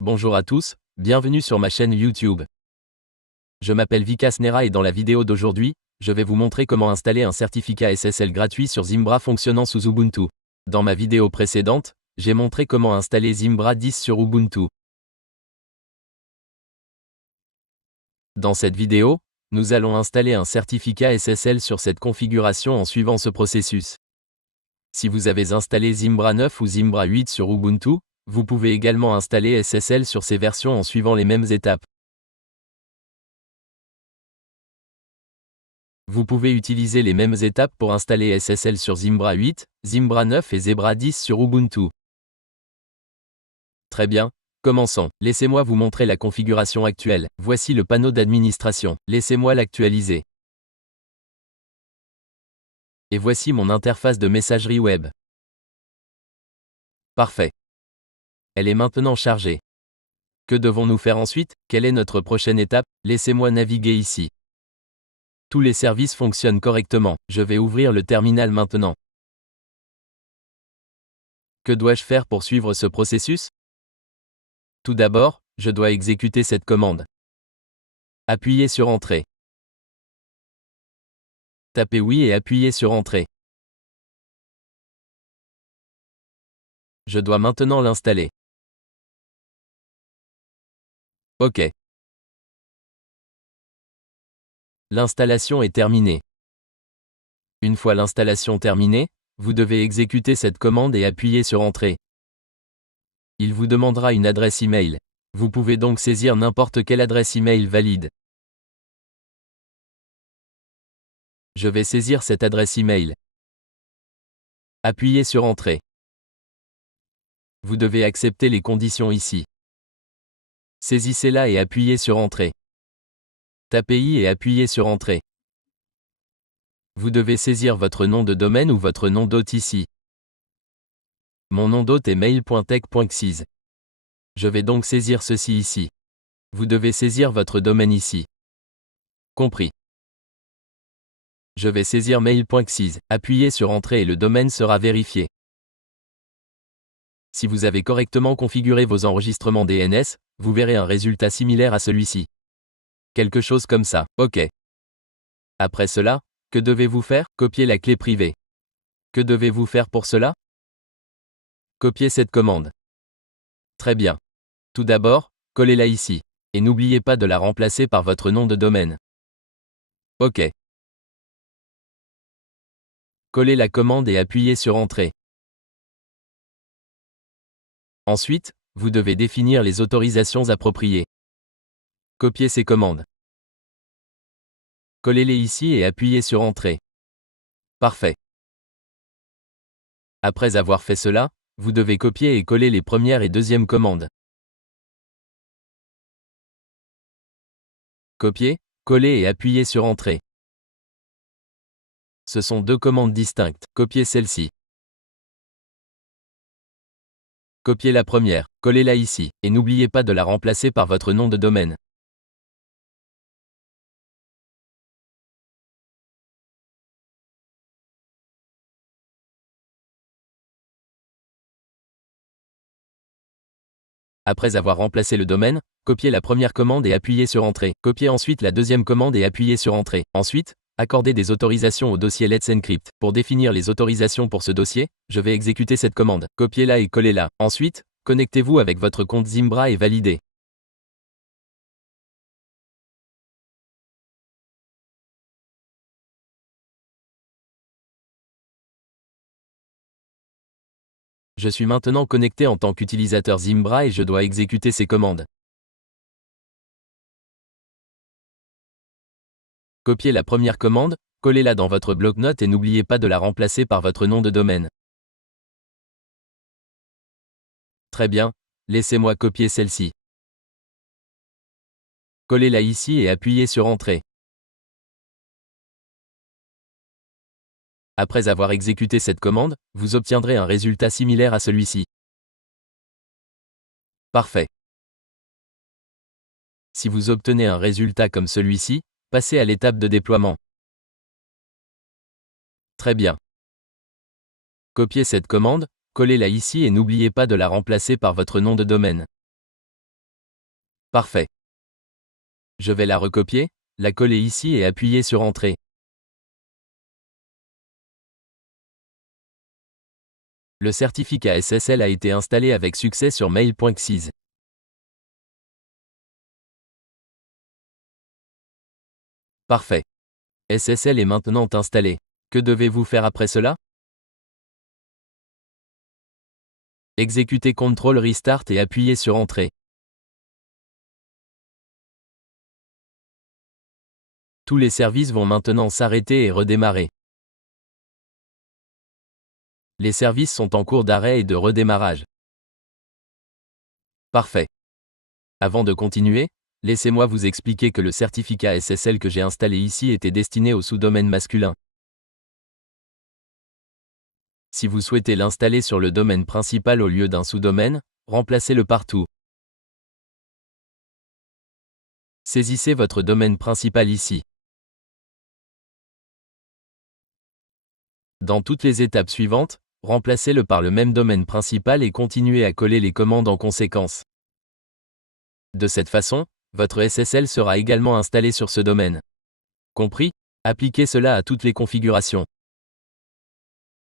Bonjour à tous, bienvenue sur ma chaîne YouTube. Je m'appelle Vikas Nera et dans la vidéo d'aujourd'hui, je vais vous montrer comment installer un certificat SSL gratuit sur Zimbra fonctionnant sous Ubuntu. Dans ma vidéo précédente, j'ai montré comment installer Zimbra 10 sur Ubuntu. Dans cette vidéo, nous allons installer un certificat SSL sur cette configuration en suivant ce processus. Si vous avez installé Zimbra 9 ou Zimbra 8 sur Ubuntu, vous pouvez également installer SSL sur ces versions en suivant les mêmes étapes. Vous pouvez utiliser les mêmes étapes pour installer SSL sur Zimbra 8, Zimbra 9 et Zebra 10 sur Ubuntu. Très bien, commençons. Laissez-moi vous montrer la configuration actuelle. Voici le panneau d'administration. Laissez-moi l'actualiser. Et voici mon interface de messagerie web. Parfait. Elle est maintenant chargée. Que devons-nous faire ensuite? Quelle est notre prochaine étape? Laissez-moi naviguer ici. Tous les services fonctionnent correctement. Je vais ouvrir le terminal maintenant. Que dois-je faire pour suivre ce processus? Tout d'abord, je dois exécuter cette commande. Appuyez sur Entrée. Tapez oui et appuyez sur Entrée. Je dois maintenant l'installer. OK. L'installation est terminée. Une fois l'installation terminée, vous devez exécuter cette commande et appuyer sur Entrée. Il vous demandera une adresse email. Vous pouvez donc saisir n'importe quelle adresse email valide. Je vais saisir cette adresse email. Appuyez sur Entrée. Vous devez accepter les conditions ici. Saisissez-la et appuyez sur Entrée. Tapez I et appuyez sur Entrée. Vous devez saisir votre nom de domaine ou votre nom d'hôte ici. Mon nom d'hôte est mail.tech.xyz. Je vais donc saisir ceci ici. Vous devez saisir votre domaine ici. Compris. Je vais saisir mail.xyz. Appuyez sur Entrée et le domaine sera vérifié. Si vous avez correctement configuré vos enregistrements DNS, vous verrez un résultat similaire à celui-ci. Quelque chose comme ça. OK. Après cela, que devez-vous faire? Copier la clé privée. Que devez-vous faire pour cela? Copier cette commande. Très bien. Tout d'abord, collez-la ici. Et n'oubliez pas de la remplacer par votre nom de domaine. OK. Collez la commande et appuyez sur Entrée. Ensuite, vous devez définir les autorisations appropriées. Copiez ces commandes. Collez-les ici et appuyez sur Entrée. Parfait. Après avoir fait cela, vous devez copier et coller les premières et deuxièmes commandes. Copier, coller et appuyer sur Entrée. Ce sont deux commandes distinctes. Copiez celle-ci. Copiez la première, collez-la ici, et n'oubliez pas de la remplacer par votre nom de domaine. Après avoir remplacé le domaine, copiez la première commande et appuyez sur Entrée. Copiez ensuite la deuxième commande et appuyez sur Entrée. Ensuite, accordez des autorisations au dossier Let's Encrypt. Pour définir les autorisations pour ce dossier, je vais exécuter cette commande. Copiez-la et collez-la. Ensuite, connectez-vous avec votre compte Zimbra et validez. Je suis maintenant connecté en tant qu'utilisateur Zimbra et je dois exécuter ces commandes. Copiez la première commande, collez-la dans votre bloc-notes et n'oubliez pas de la remplacer par votre nom de domaine. Très bien, laissez-moi copier celle-ci. Collez-la ici et appuyez sur Entrée. Après avoir exécuté cette commande, vous obtiendrez un résultat similaire à celui-ci. Parfait. Si vous obtenez un résultat comme celui-ci, passez à l'étape de déploiement. Très bien. Copiez cette commande, collez-la ici et n'oubliez pas de la remplacer par votre nom de domaine. Parfait. Je vais la recopier, la coller ici et appuyer sur Entrée. Le certificat SSL a été installé avec succès sur mail.xyz. Parfait. SSL est maintenant installé. Que devez-vous faire après cela? Exécutez CTRL Restart et appuyez sur Entrée. Tous les services vont maintenant s'arrêter et redémarrer. Les services sont en cours d'arrêt et de redémarrage. Parfait. Avant de continuer, laissez-moi vous expliquer que le certificat SSL que j'ai installé ici était destiné au sous-domaine masculin. Si vous souhaitez l'installer sur le domaine principal au lieu d'un sous-domaine, remplacez-le par tout. Saisissez votre domaine principal ici. Dans toutes les étapes suivantes, remplacez-le par le même domaine principal et continuez à coller les commandes en conséquence. De cette façon, votre SSL sera également installé sur ce domaine. Compris? Appliquez cela à toutes les configurations.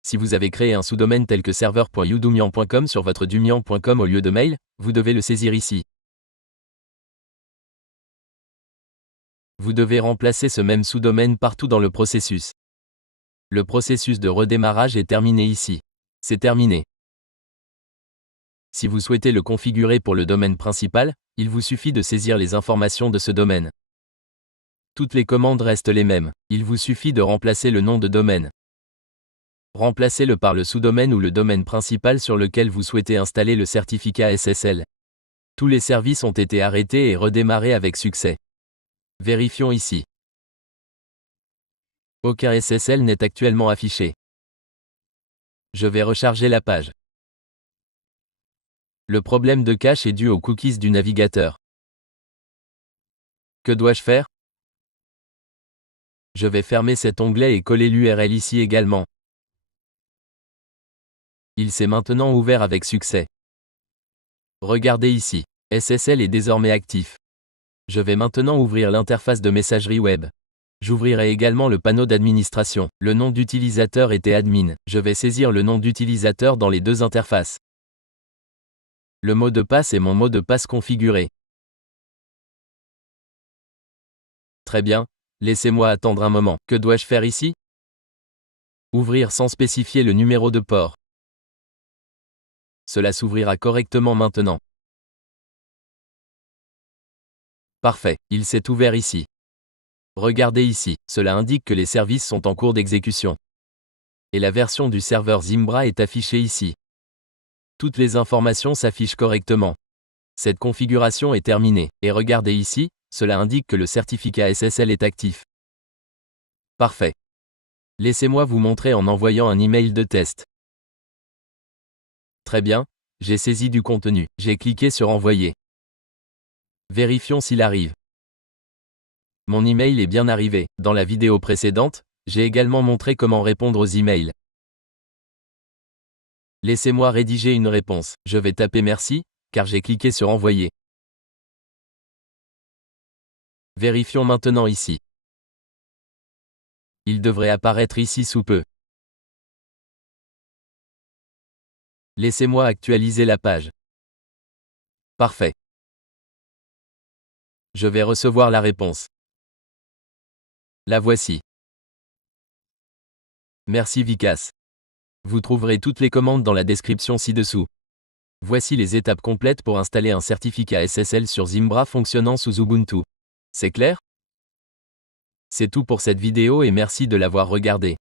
Si vous avez créé un sous-domaine tel que serveur.udomian.com sur votre dumian.com au lieu de mail, vous devez le saisir ici. Vous devez remplacer ce même sous-domaine partout dans le processus. Le processus de redémarrage est terminé ici. C'est terminé. Si vous souhaitez le configurer pour le domaine principal, il vous suffit de saisir les informations de ce domaine. Toutes les commandes restent les mêmes. Il vous suffit de remplacer le nom de domaine. Remplacez-le par le sous-domaine ou le domaine principal sur lequel vous souhaitez installer le certificat SSL. Tous les services ont été arrêtés et redémarrés avec succès. Vérifions ici. Aucun SSL n'est actuellement affiché. Je vais recharger la page. Le problème de cache est dû aux cookies du navigateur. Que dois-je faire? Je vais fermer cet onglet et coller l'URL ici également. Il s'est maintenant ouvert avec succès. Regardez ici. SSL est désormais actif. Je vais maintenant ouvrir l'interface de messagerie web. J'ouvrirai également le panneau d'administration. Le nom d'utilisateur était admin. Je vais saisir le nom d'utilisateur dans les deux interfaces. Le mot de passe est mon mot de passe configuré. Très bien, laissez-moi attendre un moment. Que dois-je faire ici? Ouvrir sans spécifier le numéro de port. Cela s'ouvrira correctement maintenant. Parfait, il s'est ouvert ici. Regardez ici, cela indique que les services sont en cours d'exécution. Et la version du serveur Zimbra est affichée ici. Toutes les informations s'affichent correctement. Cette configuration est terminée, et regardez ici, cela indique que le certificat SSL est actif. Parfait. Laissez-moi vous montrer en envoyant un email de test. Très bien, j'ai saisi du contenu, j'ai cliqué sur Envoyer. Vérifions s'il arrive. Mon email est bien arrivé. Dans la vidéo précédente, j'ai également montré comment répondre aux emails. Laissez-moi rédiger une réponse. Je vais taper merci, car j'ai cliqué sur Envoyer. Vérifions maintenant ici. Il devrait apparaître ici sous peu. Laissez-moi actualiser la page. Parfait. Je vais recevoir la réponse. La voici. Merci Vikas. Vous trouverez toutes les commandes dans la description ci-dessous. Voici les étapes complètes pour installer un certificat SSL sur Zimbra fonctionnant sous Ubuntu. C'est clair? C'est tout pour cette vidéo et merci de l'avoir regardée.